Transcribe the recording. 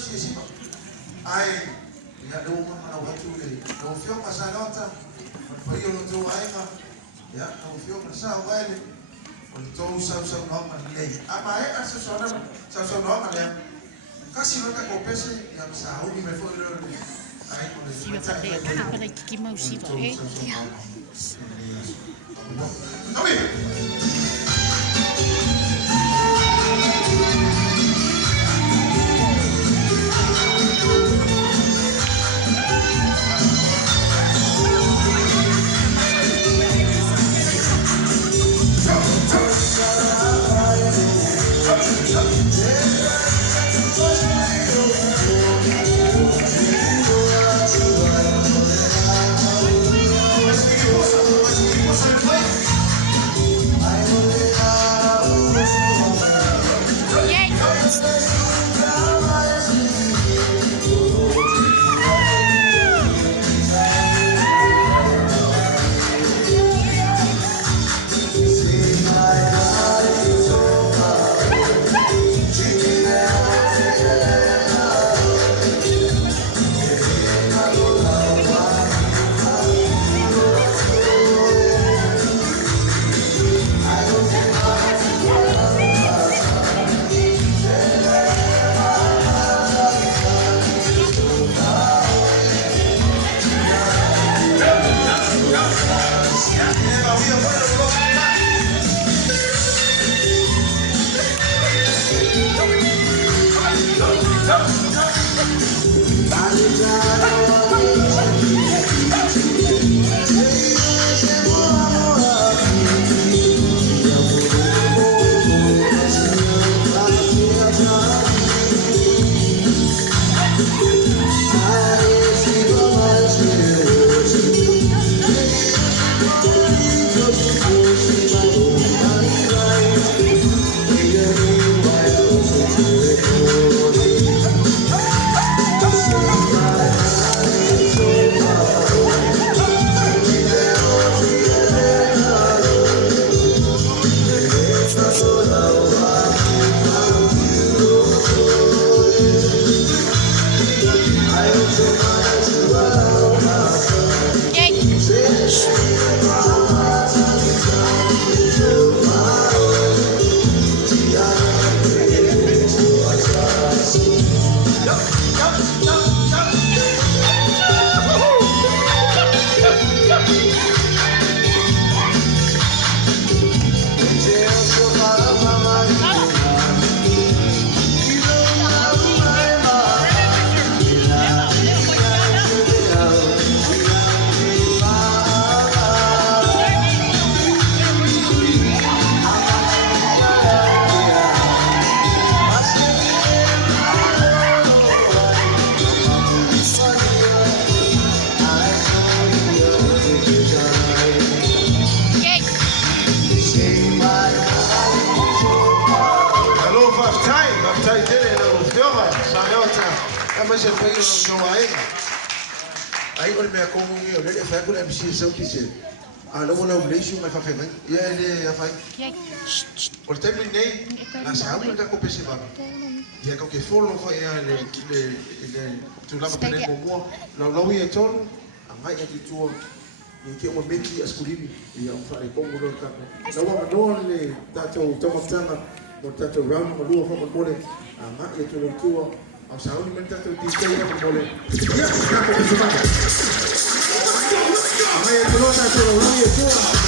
si si ai ya do mana watu le do fio kasanota pa io lo tu ai ma ya do fio kasa wale o to usa no ma le ama e asa so no ma le kasi no ka kopese ya sa uni me fo le ai ko le si me perdea ka para que mau si va a ver mas eu não aí aí quando me acompanhei eu ele foi quando eu me sou que se não vou não deixo mais para frente e ele já vai o terminei na sala da competição e é que for não foi ele tu lá para ele como não ia todo a mais é que tu e que uma meti ascolini e eu falei como não tá não ele tá tão tão một ta trồng rau mà đua không một môn này mát để cho đồng chua áo sáu thì mình ta trồng tí cây một môn này nhất là một cái gì vậy? Mày trồng ta trồng rau nhiều chua